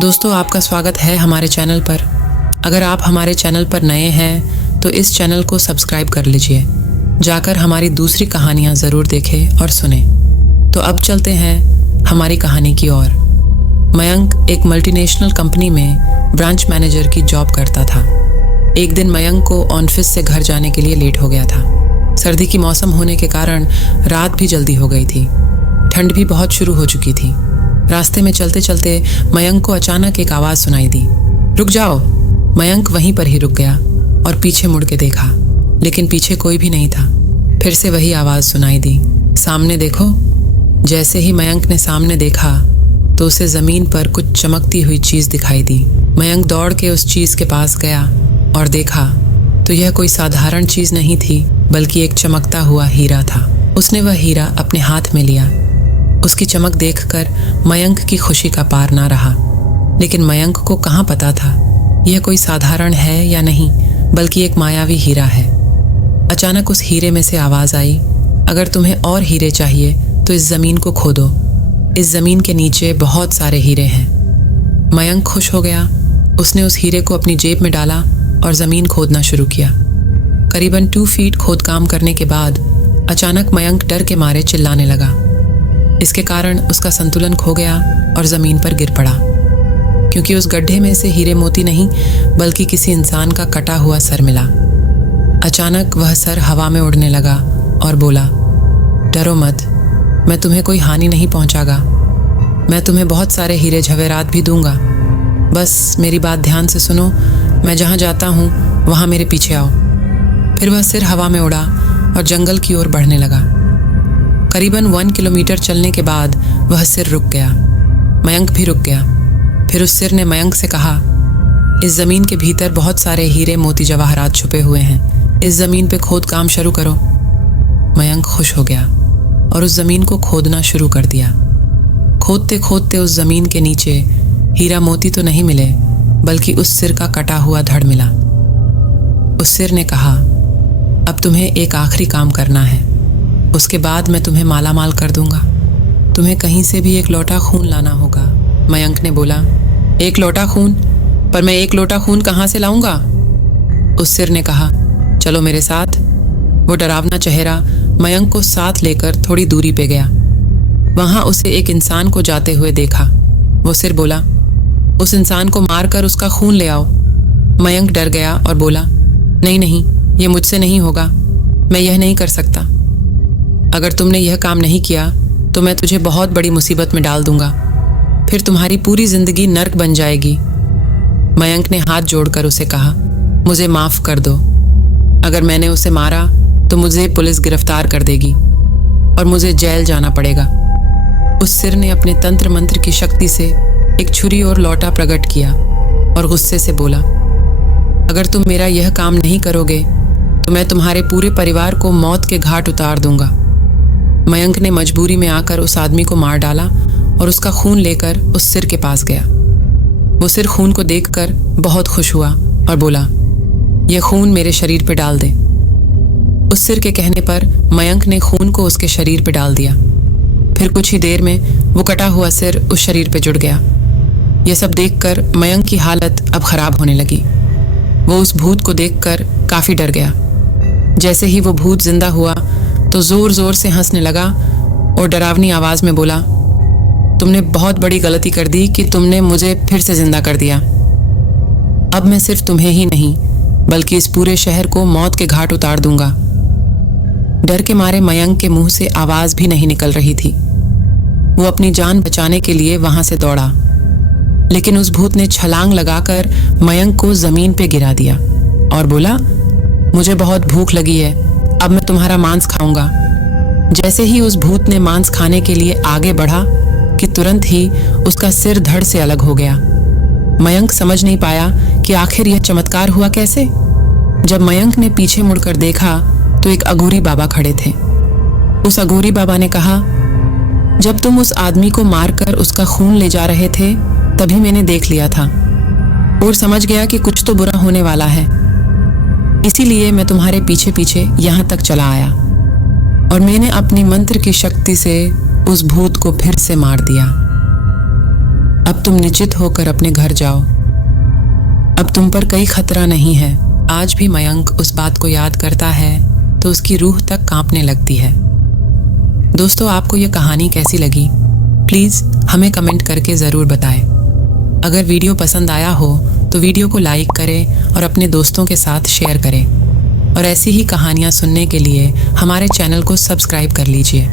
दोस्तों, आपका स्वागत है हमारे चैनल पर। अगर आप हमारे चैनल पर नए हैं तो इस चैनल को सब्सक्राइब कर लीजिए, जाकर हमारी दूसरी कहानियाँ ज़रूर देखें और सुने। तो अब चलते हैं हमारी कहानी की ओर। मयंक एक मल्टीनेशनल कंपनी में ब्रांच मैनेजर की जॉब करता था। एक दिन मयंक को ऑफिस से घर जाने के लिए लेट हो गया था। सर्दी की मौसम होने के कारण रात भी जल्दी हो गई थी। ठंड भी बहुत शुरू हो चुकी थी। रास्ते में चलते चलते मयंक को अचानक एक आवाज़ सुनाई दी, रुक जाओ। मयंक वहीं पर ही रुक गया और पीछे मुड़ के देखा, लेकिन पीछे कोई भी नहीं था। फिर से वही आवाज़ सुनाई दी, सामने देखो। जैसे ही मयंक ने सामने देखा तो उसे ज़मीन पर कुछ चमकती हुई चीज़ दिखाई दी। मयंक दौड़ के उस चीज़ के पास गया और देखा तो यह कोई साधारण चीज़ नहीं थी, बल्कि एक चमकता हुआ हीरा था। उसने वह हीरा अपने हाथ में लिया। उसकी चमक देखकर मयंक की खुशी का पार ना रहा, लेकिन मयंक को कहाँ पता था यह कोई साधारण है या नहीं, बल्कि एक मायावी हीरा है। अचानक उस हीरे में से आवाज़ आई, अगर तुम्हें और हीरे चाहिए तो इस ज़मीन को खोदो। इस ज़मीन के नीचे बहुत सारे हीरे हैं। मयंक खुश हो गया। उसने उस हीरे को अपनी जेब में डाला और ज़मीन खोदना शुरू किया। करीबन 2 फीट खोदकाम करने के बाद अचानक मयंक डर के मारे चिल्लाने लगा। इसके कारण उसका संतुलन खो गया और ज़मीन पर गिर पड़ा, क्योंकि उस गड्ढे में से हीरे मोती नहीं बल्कि किसी इंसान का कटा हुआ सर मिला। अचानक वह सर हवा में उड़ने लगा और बोला, डरो मत, मैं तुम्हें कोई हानि नहीं पहुंचागा। मैं तुम्हें बहुत सारे हीरे जवेरात भी दूंगा। बस मेरी बात ध्यान से सुनो। मैं जहाँ जाता हूँ वहाँ मेरे पीछे आओ। फिर वह सिर हवा में उड़ा और जंगल की ओर बढ़ने लगा। करीबन 1 किलोमीटर चलने के बाद वह सिर रुक गया। मयंक भी रुक गया। फिर उस सिर ने मयंक से कहा, इस ज़मीन के भीतर बहुत सारे हीरे मोती जवाहरात छुपे हुए हैं। इस ज़मीन पे खोद काम शुरू करो। मयंक खुश हो गया और उस ज़मीन को खोदना शुरू कर दिया। खोदते खोदते उस ज़मीन के नीचे हीरा मोती तो नहीं मिले, बल्कि उस सिर का कटा हुआ धड़ मिला। उस सिर ने कहा, अब तुम्हें एक आखिरी काम करना है, उसके बाद मैं तुम्हें मालामाल कर दूंगा। तुम्हें कहीं से भी एक लोटा खून लाना होगा। मयंक ने बोला, एक लोटा खून? पर मैं एक लोटा खून कहाँ से लाऊंगा? उस सिर ने कहा, चलो मेरे साथ। वो डरावना चेहरा मयंक को साथ लेकर थोड़ी दूरी पे गया। वहां उसे एक इंसान को जाते हुए देखा। वो सिर बोला, उस इंसान को मारकर उसका खून ले आओ। मयंक डर गया और बोला, नहीं नहीं, ये मुझसे नहीं होगा। मैं यह नहीं कर सकता। अगर तुमने यह काम नहीं किया तो मैं तुझे बहुत बड़ी मुसीबत में डाल दूंगा। फिर तुम्हारी पूरी जिंदगी नर्क बन जाएगी। मयंक ने हाथ जोड़कर उसे कहा, मुझे माफ़ कर दो। अगर मैंने उसे मारा तो मुझे पुलिस गिरफ्तार कर देगी और मुझे जेल जाना पड़ेगा। उस सिर ने अपने तंत्र मंत्र की शक्ति से एक छुरी और लोटा प्रकट किया और गुस्से से बोला, अगर तुम मेरा यह काम नहीं करोगे तो मैं तुम्हारे पूरे परिवार को मौत के घाट उतार दूंगा। मयंक ने मजबूरी में आकर उस आदमी को मार डाला और उसका खून लेकर उस सिर के पास गया। वो सिर खून को देखकर बहुत खुश हुआ और बोला, यह खून मेरे शरीर पे डाल दे। उस सिर के कहने पर मयंक ने खून को उसके शरीर पे डाल दिया। फिर कुछ ही देर में वो कटा हुआ सिर उस शरीर पे जुड़ गया। यह सब देखकर मयंक की हालत अब खराब होने लगी। वो उस भूत को देखकर काफी डर गया। जैसे ही वो भूत जिंदा हुआ तो जोर जोर से हंसने लगा और डरावनी आवाज में बोला, तुमने बहुत बड़ी गलती कर दी कि तुमने मुझे फिर से जिंदा कर दिया। अब मैं सिर्फ तुम्हें ही नहीं बल्कि इस पूरे शहर को मौत के घाट उतार दूंगा। डर के मारे मयंक के मुंह से आवाज भी नहीं निकल रही थी। वो अपनी जान बचाने के लिए वहां से दौड़ा, लेकिन उस भूत ने छलांग लगाकर मयंक को जमीन पे गिरा दिया और बोला, मुझे बहुत भूख लगी है, अब मैं तुम्हारा मांस खाऊंगा। जैसे ही उस भूत ने मांस खाने के लिए आगे बढ़ा कि तुरंत ही उसका सिर धड़ से अलग हो गया। मयंक समझ नहीं पाया कि आखिर यह चमत्कार हुआ कैसे। जब मयंक ने पीछे मुड़कर देखा तो एक अघोरी बाबा खड़े थे। उस अघोरी बाबा ने कहा, जब तुम उस आदमी को मारकर उसका खून ले जा रहे थे तभी मैंने देख लिया था और समझ गया कि कुछ तो बुरा होने वाला है। इसीलिए मैं तुम्हारे पीछे पीछे यहाँ तक चला आया और मैंने अपनी मंत्र की शक्ति से उस भूत को फिर से मार दिया। अब तुम निश्चित होकर अपने घर जाओ। अब तुम पर कोई खतरा नहीं है। आज भी मयंक उस बात को याद करता है तो उसकी रूह तक कांपने लगती है। दोस्तों, आपको ये कहानी कैसी लगी? प्लीज़ हमें कमेंट करके ज़रूर बताएं। अगर वीडियो पसंद आया हो तो वीडियो को लाइक करें और अपने दोस्तों के साथ शेयर करें। और ऐसी ही कहानियाँ सुनने के लिए हमारे चैनल को सब्सक्राइब कर लीजिए।